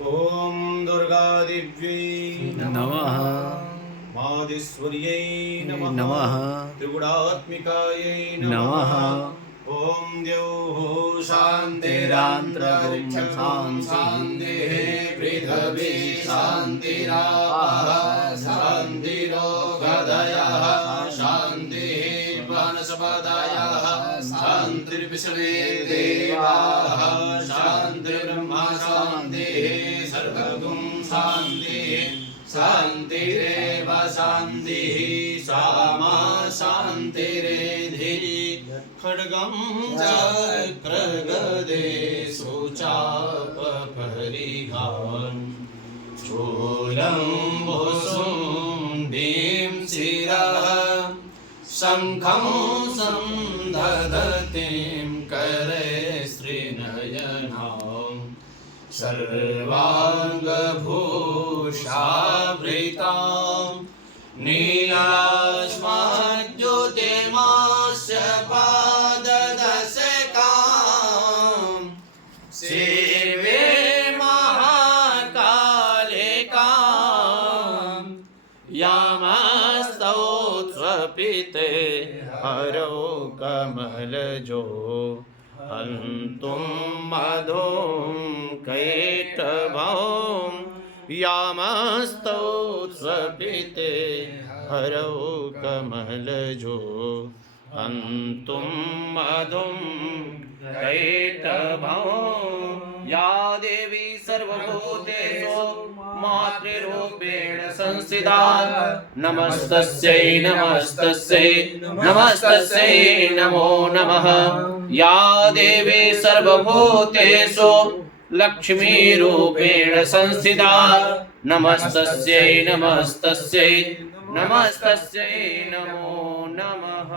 ॐ दुर्गादेव्यै नमः। माहेश्वर्यै नमः। नमः। त्रिगुणात्मिकायै नमः। ॐ द्यौः शान्तिरान्तरिक्षं शान्तिः पृथिवी शान्तिरापः शान्तिरोगदयः शान्तिः वनस्पतयः शान्तिर्विश्वे देवाः शान्तिर्ब्रह्मा शान्तिः सर्वगुं शान्तिः शान्तिरेव शान्तिः सामा शान्तिरेधि खड्गं चक्रगदेषु चापपरिहान् शूलं भुसुण्डीं शिरः शङ्खं सन्दधतीं करे श्रीनयनां सर्वाङ्गभूषावृतां नीलास्मज्योतिर्मास्य पाददशकां सेवे महाकालिकां यामस्तौत्स्वपिते हरौ कमलजो हन्तुं मधुं कैटभं यामस्तौत्स्वपिते हरौ कमलजो हन्तुं मधुं कैटभं या देवी सर्वभूतेषु मातृरूपेण संस्थिता नमस्तस्यै नमस्तस्यै नमस्तस्यै नमो नमः। या देवी सर्वभूतेषु लक्ष्मीरूपेण संस्थिता नमस्तस्यै नमस्तस्यै नमस्तस्यै नमो नमः।